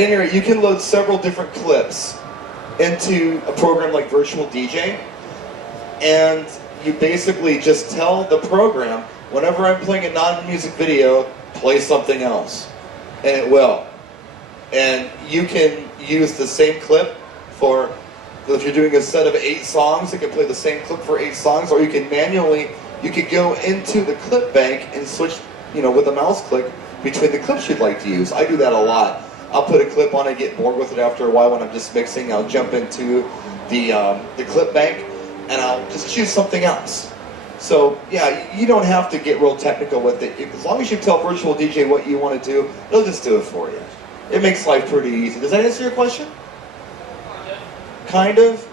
At any rate, you can load several different clips into a program like Virtual DJ, and you basically just tell the program, whenever I'm playing a non-music video, play something else, and it will. And you can use the same clip for, if you're doing a set of 8 songs, it can play the same clip for 8 songs, or you can manually, you could go into the clip bank and switch, with a mouse click between the clips you'd like to use. I do that a lot. I'll put a clip on and get bored with it after a while when I'm just mixing. I'll jump into the clip bank and I'll just choose something else. So yeah, you don't have to get real technical with it. As long as you tell Virtual DJ what you want to do, it'll just do it for you. It makes life pretty easy. Does that answer your question? Kind of.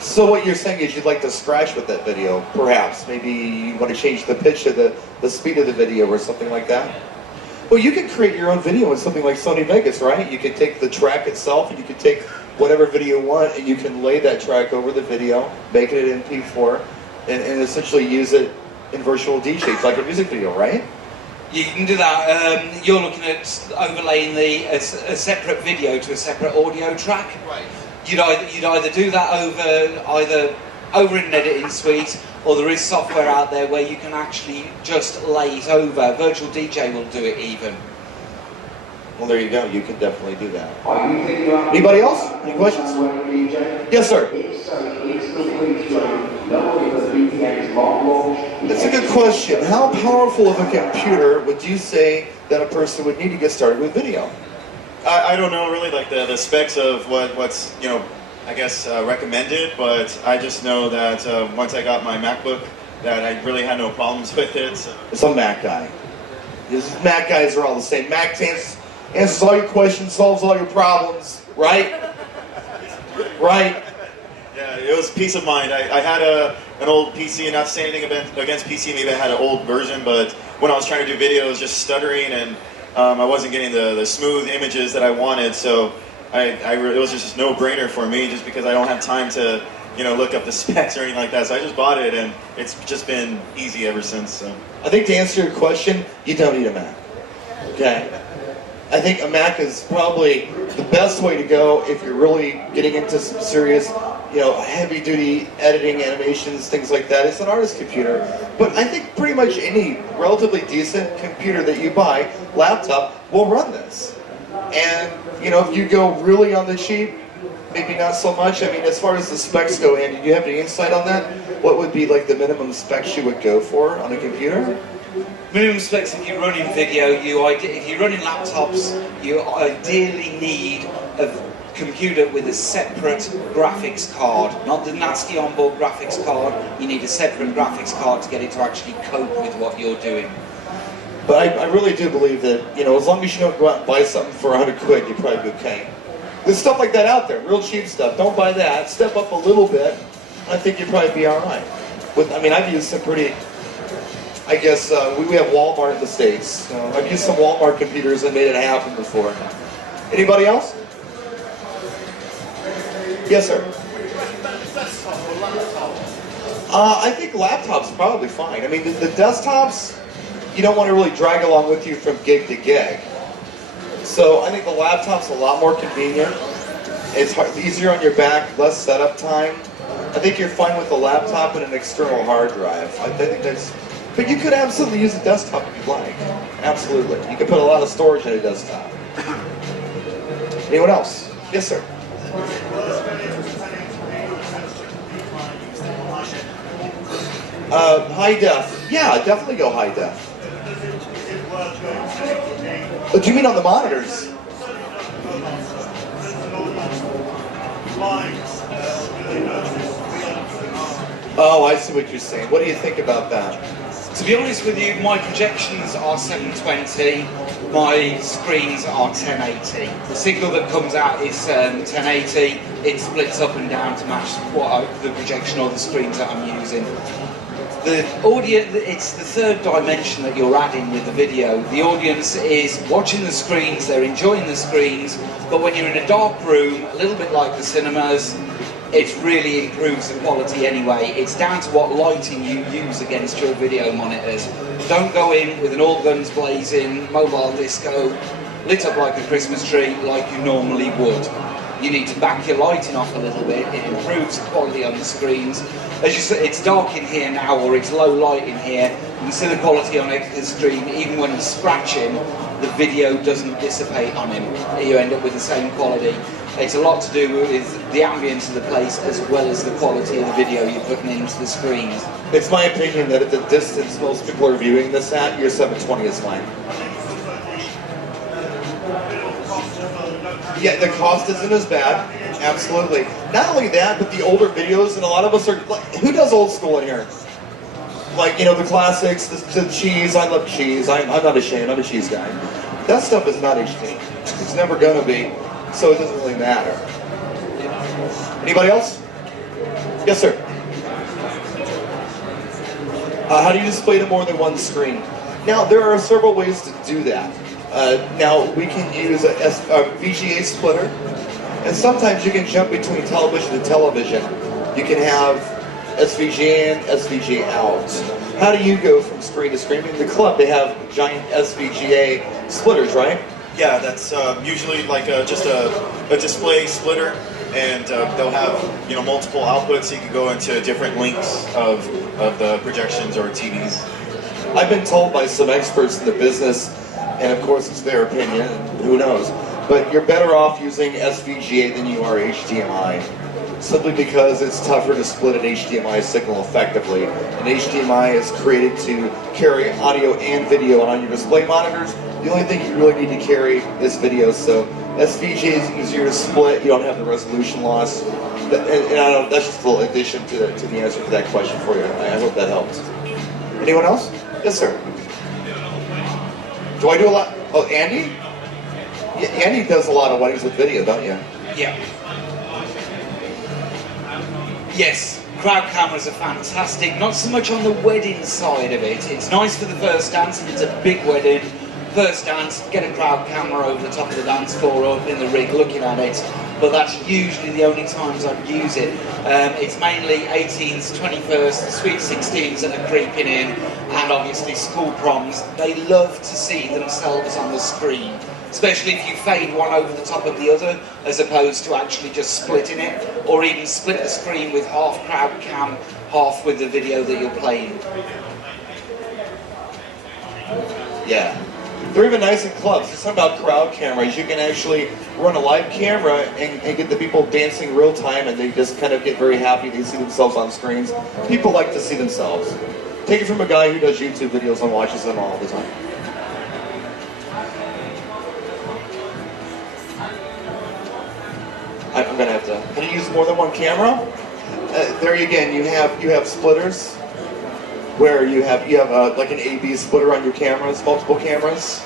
So what you're saying is you'd like to scratch with that video, perhaps. Maybe you want to change the pitch of the speed of the video or something like that? Well, you can create your own video with something like Sony Vegas, right? You can take the track itself and you can take whatever video you want and you can lay that track over the video, make it an MP4, and essentially use it in Virtual DJ. It's like a music video, right? You can do that. You're looking at overlaying a separate video to a separate audio track. Right. You'd either do that over in an editing suite, or there is software out there where you can actually just lay it over. Virtual DJ will do it even. Well, there you go. You can definitely do that. Anybody else? Any questions? Yes, sir. That's a good question. How powerful of a computer would you say that a person would need to get started with video? I don't know really like the specs of what's I guess recommended, but I just know that once I got my MacBook that I really had no problems with it. So. It's a Mac guy. These Mac guys are all the same. Mac answers all your questions, solves all your problems, right? Right? Yeah, it was peace of mind. I had an old PC, and not to say anything against PC, maybe I had an old version, but when I was trying to do video, it was just stuttering, and I wasn't getting the smooth images that I wanted, so it was just a no-brainer for me, just because I don't have time to, look up the specs or anything like that. So I just bought it, and it's just been easy ever since. So. I think to answer your question, you don't need a Mac. Okay? I think a Mac is probably the best way to go if you're really getting into some serious, heavy-duty editing, animations, things like that. It's an artist computer. But I think pretty much any relatively decent computer that you buy, laptop, will run this. And, if you go really on the cheap, maybe not so much. I mean, as far as the specs go, Andy, do you have any insight on that? What would be like the minimum specs you would go for on a computer? Minimum specs if you're running video, if you're running laptops, you ideally need a computer with a separate graphics card, not the nasty onboard graphics card. You need a separate graphics card to get it to actually cope with what you're doing. But I really do believe that, as long as you don't go out and buy something for 100 quid, you're probably okay. There's stuff like that out there, real cheap stuff. Don't buy that. Step up a little bit. I think you'd probably be all right. I've used some pretty, we have Walmart in the States. So I've used some Walmart computers and made it happen before. Anybody else? Yes, sir. I think laptops probably fine. I mean, the desktops, you don't want to really drag along with you from gig to gig. So I think the laptop's a lot more convenient. It's easier on your back, less setup time. I think you're fine with the laptop and an external hard drive. I think that's. But you could absolutely use a desktop if you'd like. Absolutely. You could put a lot of storage in a desktop. Anyone else? Yes, sir. High def. Yeah, definitely go high def. What do you mean on the monitors? Oh, I see what you're saying. What do you think about that? To be honest with you, my projections are 720, my screens are 1080. The signal that comes out is 1080, it splits up and down to match the projection or the screens that I'm using. The audience, it's the third dimension that you're adding with the video. The audience is watching the screens, they're enjoying the screens, but when you're in a dark room, a little bit like the cinemas, it really improves the quality anyway. It's down to what lighting you use against your video monitors. Don't go in with an all guns blazing, mobile disco, lit up like a Christmas tree like you normally would. You need to back your lighting off a little bit. It improves the quality on the screens. As you say, it's dark in here now, or it's low light in here. You can see the quality on the screen. Even when you scratch him, the video doesn't dissipate on him. You end up with the same quality. It's a lot to do with the ambience of the place as well as the quality of the video you're putting into the screens. It's my opinion that at the distance most people are viewing this at, your 720 is fine. Yeah, the cost isn't as bad, absolutely. Not only that, but the older videos, and a lot of us are, like, who does old school in here? Like, you know, the classics, the cheese, I love cheese, I'm not ashamed, I'm a cheese guy. That stuff is not HD. It's never gonna be, so it doesn't really matter. Anybody else? Yes, sir. How do you display to more than one screen? Now, there are several ways to do that. Now, we can use a VGA splitter, and sometimes you can jump between television and television. You can have SVGA in, SVGA out. How do you go from screen to screen? In the club, they have giant SVGA splitters, right? Yeah, that's usually like just a display splitter, and they'll have, you know, multiple outputs, so you can go into different links of the projections or TVs. I've been told by some experts in the business, and of course it's their opinion, who knows, but you're better off using SVGA than you are HDMI. Simply because it's tougher to split an HDMI signal effectively. An HDMI is created to carry audio and video, and on your display monitors, the only thing you really need to carry is video. So SVGA is easier to split, you don't have the resolution loss. And I don't, that's just a little addition to the answer to that question for you. I hope that helps. Anyone else? Yes, sir. Do I do a lot? Oh, Andy? Yeah, Andy does a lot of weddings with video, don't you? Yeah. Yes, crowd cameras are fantastic. Not so much on the wedding side of it. It's nice for the first dance if it's a big wedding. First dance, get a crowd camera over the top of the dance floor or up in the rig looking at it. But that's usually the only times I'd use it. It's mainly 18s, 21st, sweet 16s that are creeping in, and obviously school proms. They love to see themselves on the screen, especially if you fade one over the top of the other, as opposed to actually just splitting it, or even split the screen with half crowd cam, half with the video that you're playing. Yeah. They're even nice in clubs. It's not about crowd cameras. You can actually run a live camera and get the people dancing real time, and they just kind of get very happy. They see themselves on screens. People like to see themselves. Take it from a guy who does YouTube videos and watches them all the time. I'm gonna have to. Can you use more than one camera? There again, you have splitters, where you have like an A/B splitter on your cameras, multiple cameras.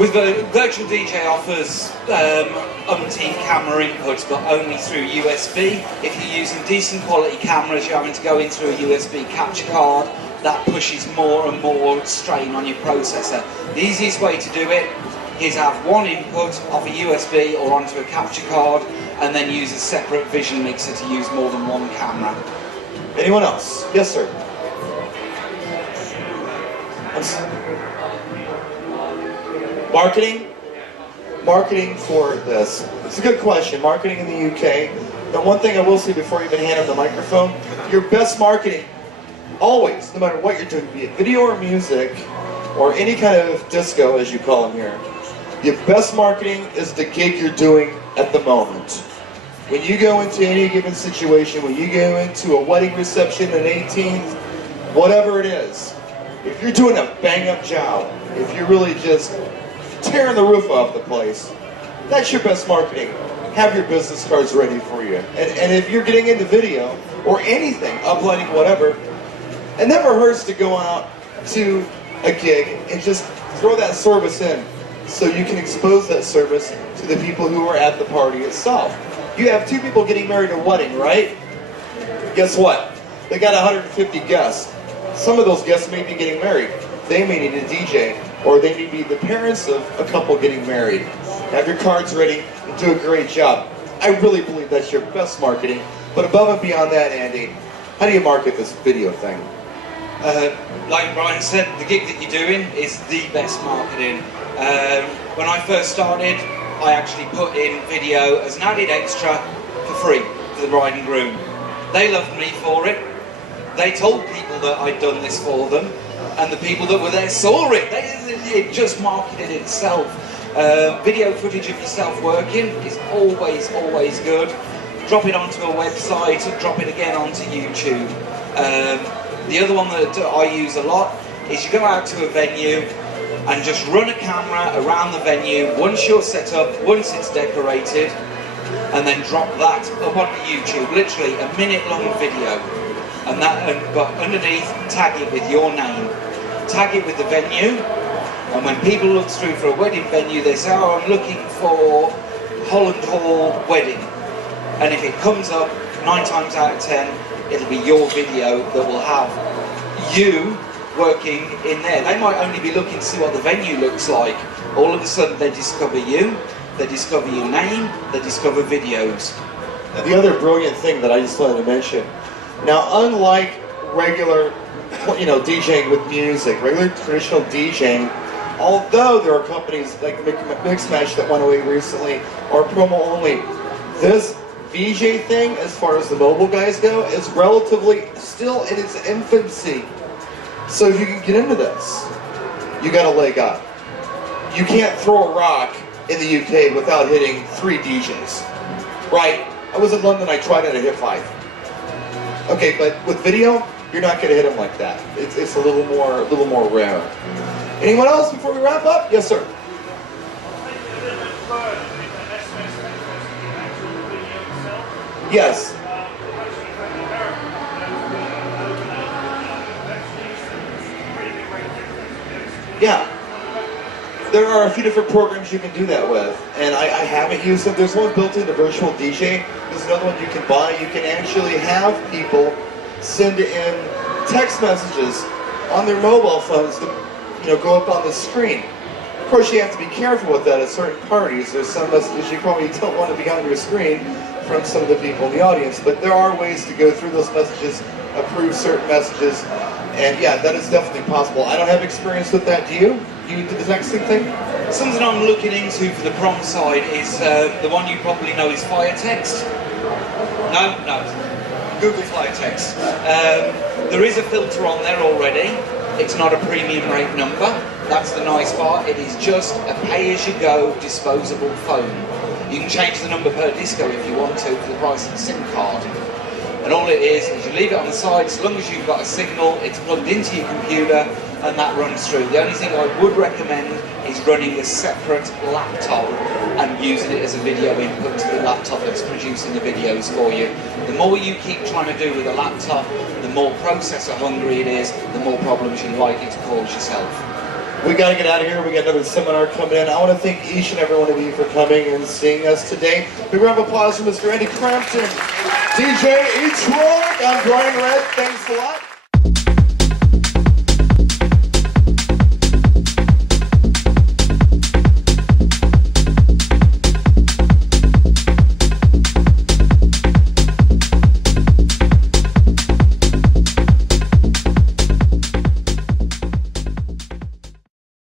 With the Virtual DJ offers umpteen camera inputs, but only through USB. If you're using decent quality cameras, you're having to go in through a USB capture card. That pushes more and more strain on your processor. The easiest way to do it is have one input off a USB or onto a capture card, and then use a separate vision mixer to use more than one camera. Anyone else? Yes, sir. Marketing for this. It's a good question. Marketing in the UK. The one thing I will say before you even hand him the microphone, your best marketing, always, no matter what you're doing, be it video or music, or any kind of disco as you call them here, your best marketing is the gig you're doing at the moment. When you go into any given situation, when you go into a wedding reception, an 18th, whatever it is, if you're doing a bang-up job, if you're really just tearing the roof off the place, that's your best marketing. Have your business cards ready for you. And if you're getting into video or anything, uploading whatever, it never hurts to go out to a gig and just throw that service in so you can expose that service to the people who are at the party itself. You have two people getting married at a wedding, right? Guess what? They got 150 guests. Some of those guests may be getting married. They may need a DJ, or they may be the parents of a couple getting married. Have your cards ready and do a great job. I really believe that's your best marketing. But above and beyond that, Andy, how do you market this video thing? Like Brian said, the gig that you're doing is the best marketing. When I first started, I actually put in video as an added extra for free for the bride and groom. They loved me for it. They told people that I'd done this for them, and the people that were there saw it. It just marketed itself. Video footage of yourself working is always, always good. Drop it onto a website, drop it again onto YouTube. The other one that I use a lot is you go out to a venue and just run a camera around the venue once you're set up, once it's decorated, and then drop that up onto YouTube, literally a minute-long video. But underneath, tag it with your name. Tag it with the venue, and when people look through for a wedding venue, they say, oh, I'm looking for Holland Hall wedding. And if it comes up, 9 times out of 10, it'll be your video that will have you working in there. They might only be looking to see what the venue looks like. All of a sudden they discover you, they discover your name, they discover videos. And the other brilliant thing that I just wanted to mention, now unlike regular DJing with music, regular traditional DJing, although there are companies like Mixmash that went away recently, or promo only, this VJ thing, as far as the mobile guys go, is relatively still in its infancy. So if you can get into this, you got a leg up. You can't throw a rock in the UK without hitting 3 DJs. Right? I was in London, I tried it, I hit 5. Okay, but with video, you're not going to hit them like that. It's a little more rare. Anyone else before we wrap up? Yes, sir. Yes. Yeah. There are a few different programs you can do that with, and I haven't used them. There's one built into Virtual DJ. There's another one you can buy. You can actually have people send in text messages on their mobile phones to go up on the screen. Of course, you have to be careful with that at certain parties. There's some messages you probably don't want to be on your screen from some of the people in the audience, but there are ways to go through those messages, approve certain messages, and yeah, that is definitely possible. I don't have experience with that. Do you? You do the texting thing? Something I'm looking into for the prom side is the one you probably know is Firetext. No. Google Firetext. There is a filter on there already. It's not a premium rate number. That's the nice part. It is just a pay-as-you-go disposable phone. You can change the number per disco if you want to for the price of the SIM card. And all it is you leave it on the side. As long as you've got a signal, it's plugged into your computer and that runs through. The only thing I would recommend is running a separate laptop and using it as a video input to the laptop that's producing the videos for you. The more you keep trying to do with a laptop, the more processor hungry it is, the more problems you're likely to cause yourself. We got to get out of here. We got another seminar coming in. I want to thank each and every one of you for coming and seeing us today. Big round of applause for Mr. Andy Crampton, DJ Each Rock. I'm Brian Red. Thanks a lot.